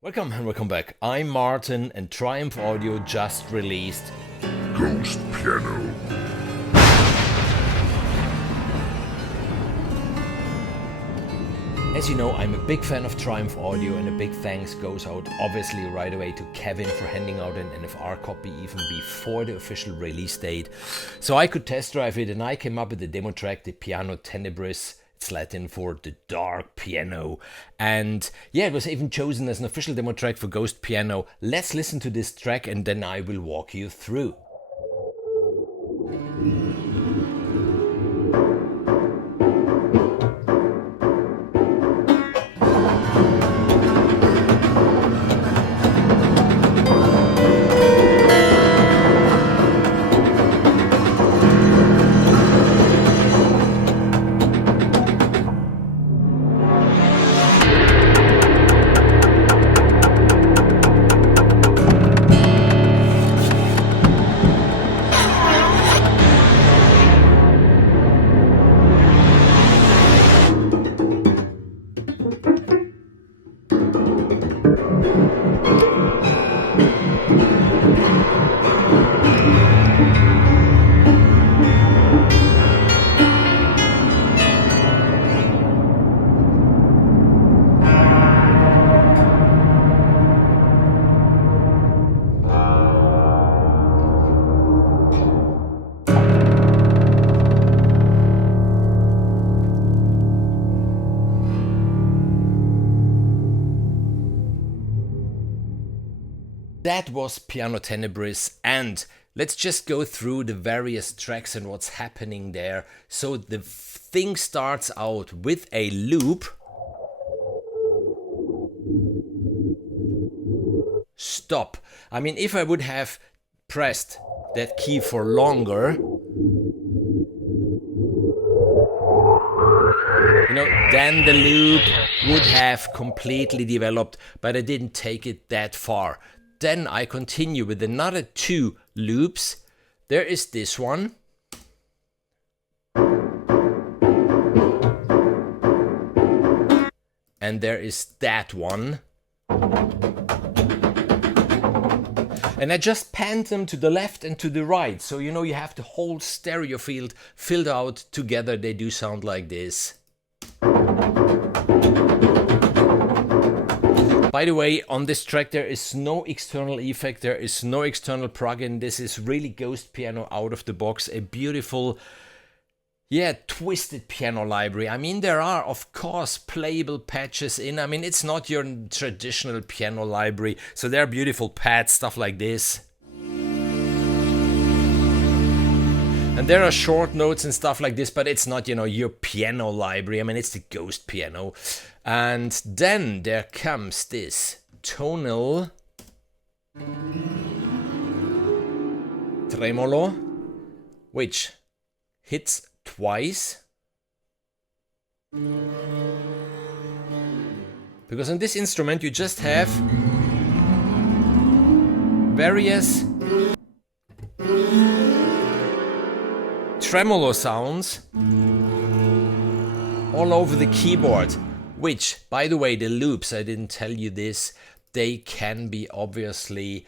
Welcome and welcome back. I'm Martin and Triumph Audio just released Ghost Piano. As you know, I'm a big fan of Triumph Audio, and a big thanks goes out obviously right away to Kevin for handing out an NFR copy even before the official release date. So I could test drive it, and I came up with the Demotrack, the piano Tenebris. It's Latin for the dark piano. And yeah, it was even chosen as an official demo track for Ghost Piano. Let's listen to this track and then I will walk you through. That was Piano Tenebris, and let's just go through the various tracks and what's happening there. So the thing starts out with a loop. Stop. I mean, if I would have pressed that key for longer, then the loop would have completely developed, but I didn't take it that far. Then I continue with another two loops. There is this one. And there is that one. And I just panned them to the left and to the right. So you have the whole stereo field filled out together. They do sound like this. By the way, on this track there is no external effect, there is no external plugin. This is really Ghost Piano out of the box, a beautiful, twisted piano library. I mean, there are of course playable patches in. I mean, it's not your traditional piano library, so there are beautiful pads, stuff like this. And there are short notes and stuff like this, but it's not, your piano library. I mean, it's the Ghost Piano. And then there comes this tonal tremolo, which hits twice. Because on this instrument you just have various tremolo sounds all over the keyboard, which, by the way, the loops, I didn't tell you this, they can be obviously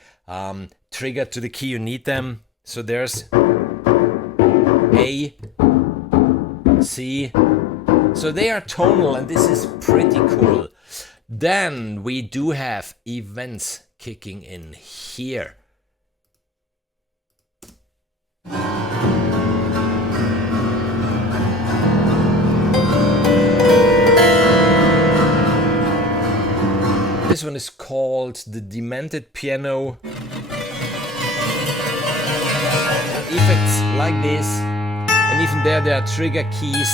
triggered to the key you need them. So there's A, C, so they are tonal, and this is pretty cool. Then we do have events kicking in here. This one is called the Demented Piano. Effects like this, and even there are trigger keys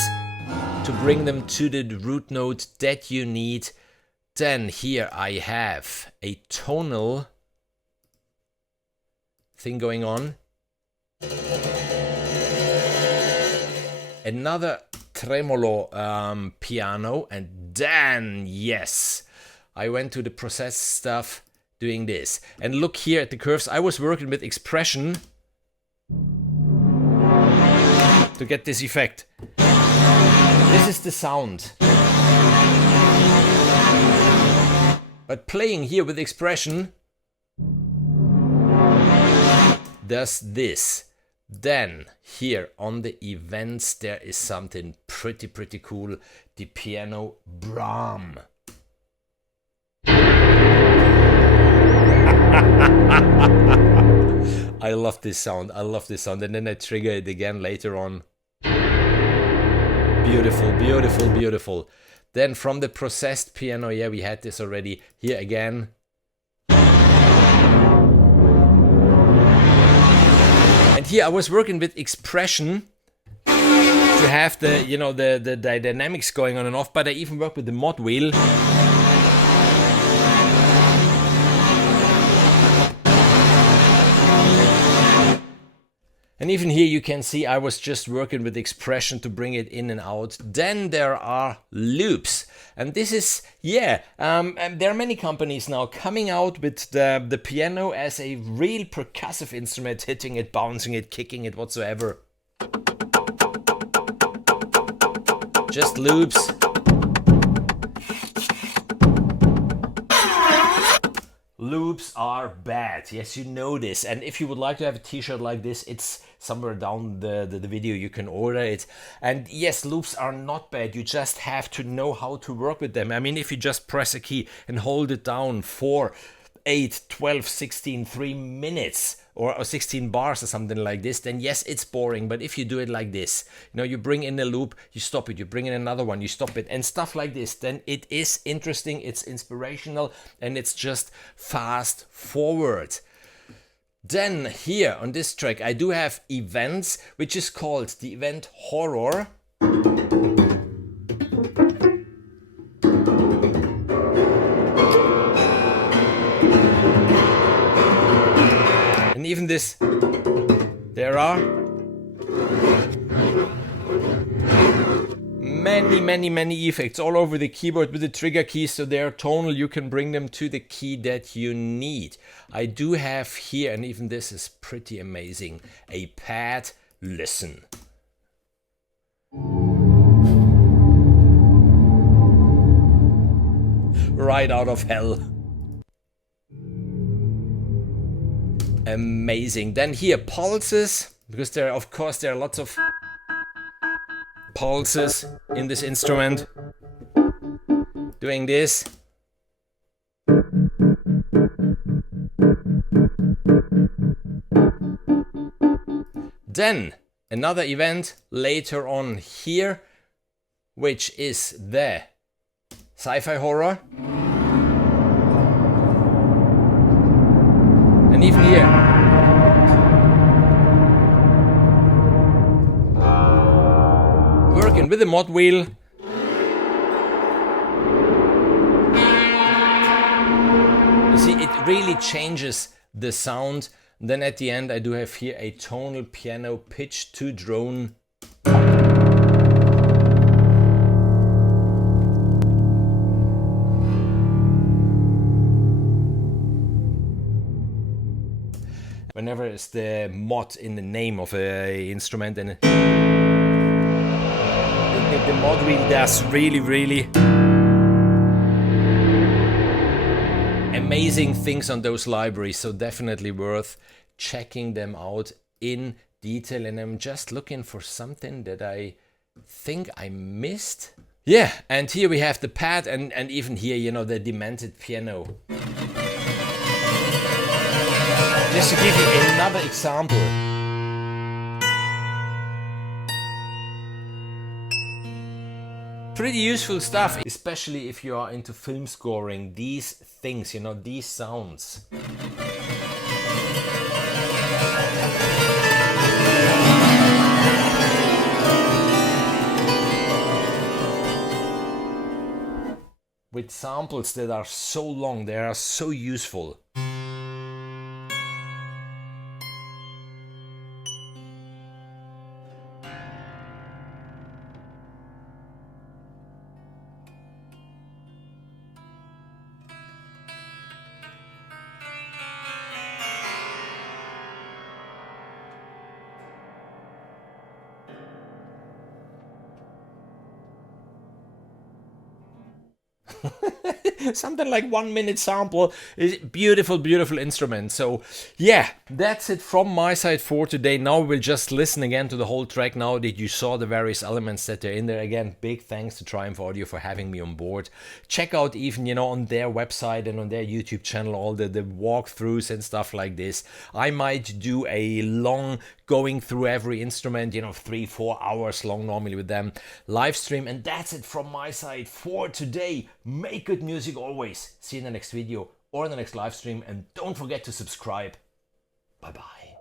to bring them to the root note that you need. Then here I have a tonal thing going on. Another tremolo piano, and then yes, I went to the process stuff doing this. And look here at the curves. I was working with expression to get this effect. This is the sound. But playing here with expression does this. Then here on the events there is something pretty cool. The piano Bram. I love this sound. I love this sound. And then I trigger it again later on. Beautiful, beautiful, beautiful. Then from the processed piano, yeah, we had this already. Here again. And here I was working with expression to have the, you know, the dynamics going on and off, but I even worked with the mod wheel. And even here you can see I was just working with expression to bring it in and out. Then there are loops. And this is, yeah, and there are many companies now coming out with the piano as a real percussive instrument, hitting it, bouncing it, kicking it, whatsoever. Just loops. Loops are bad. Yes, you know this. And if you would like to have a t-shirt like this, it's somewhere down the video. You can order it. And yes, loops are not bad. You just have to know how to work with them. I mean, if you just press a key and hold it down for 8, 12, 16, 3 minutes or 16 bars or something like this, then yes, it's boring. But if you do it like this, you know, you bring in a loop, you stop it, you bring in another one, you stop it, and stuff like this, then it is interesting, it's inspirational, and it's just fast forward. Then here on this track, I do have events, which is called the event Horror. And even this, there are many effects all over the keyboard with the trigger keys, so they're tonal. You can bring them to the key that you need. I do have here, and even this is pretty amazing, a pad. Listen. Right out of hell. Amazing. Then here, pulses, because there are lots of pulses in this instrument. Doing this. Then another event later on here, which is the sci-fi horror. And even here, working with the mod wheel. You see, it really changes the sound. Then at the end, I do have here a tonal piano pitch to drone. Whenever it's the mod in the name of an instrument, and the mod wheel does really amazing things on those libraries, so definitely worth checking them out in detail. And I'm just looking for something that I think I missed. Yeah, and here we have the pad, and even here, you know, the demented piano. Just to give you another example. Pretty useful stuff, especially if you are into film scoring. These things, you know, these sounds. With samples that are so long, they are so useful. something like 1 minute sample. Beautiful, beautiful instrument. So yeah, that's it from my side for today. Now we'll just listen again to the whole track now that you saw the various elements that are in there. Again, big thanks to Triumph Audio for having me on board. Check out even, on their website and on their YouTube channel all the walkthroughs and stuff like this. I might do a long going through every instrument, 3-4 hours long normally with them, live stream. And that's it from my side for today. Make good music always. See you in the next video or in the next live stream, and don't forget to subscribe. Bye bye.